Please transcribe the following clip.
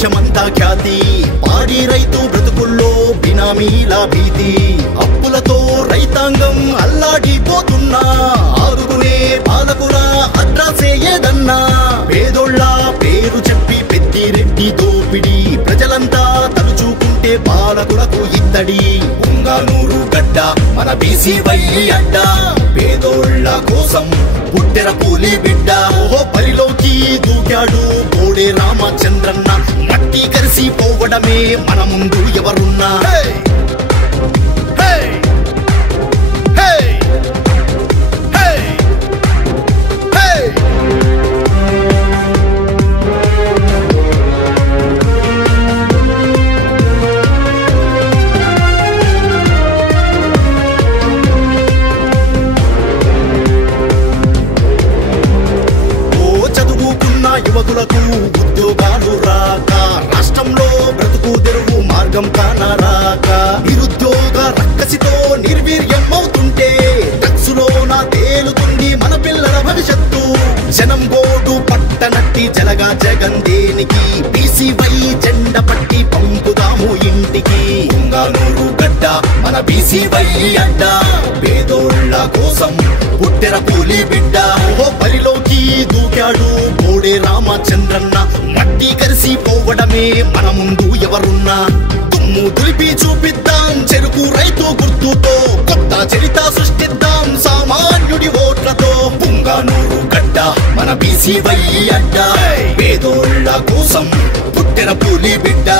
దేశమంతా ఖ్యాతి పాడి రైతు బ్రతుకుల్లో బినామీల భీతి అప్పులతో రైతాంగం అల్లాడిపోతున్నా ఆదుకునే పాలకుల అడ్రసే ఏదన్నా పేదోళ్ళ పేరు చెప్పి పెద్దిరెడ్డి దోపిడి ప్రజలంతా తలుచుకుంటే పాలకులకు ఇత్తడి పుంగనూరు గడ్డ మన బీసీవై అడ్డ పేదోళ్ళ కోసం పుట్టెర పూలి బిడ్డ ఓహో బరిలోకి దూకాడు బోడే రామచంద్రన్న మట్టి కరిసిపోవడమే మన ముందు ఎవరున్నా యువకులకు ఉద్యోగాలు రాక రాష్ట్రంలో బ్రతుకు తెరువు మార్గం కానరాక నిరుద్యోగ రక్కసితో నిర్వీర్యం అవుతుంటే టక్సులోన తేలుతుంది మన పిల్లల భవిష్యత్తు జనం గోడు పట్టనట్టి జలగా జగన్ దేనికి బీసీవై జెండ పట్టి పంపుదాము ఇంటికి పుంగనూరు గడ్డ మన బీసీవై అడ్డ పేదోళ్ళ కోసం పుట్టెర పూలి బిడ్డ ఓ బరిలోకి దూకాడు బోడే రామచంద్రన్న మట్టి కరిసిపోవడమే మన ముందు ఎవరున్నా దుమ్ము దులిపి చూపిద్దాం చెరుకు రైతు గుర్తుతో కొత్త చరిత సృష్టిద్దాం సామాన్యుడి ఓట్లతో పుంగనూరు గడ్డ మన బీసీవై అడ్డ పేదోళ్ళ కోసం పుట్టెర పూలి బిడ్డ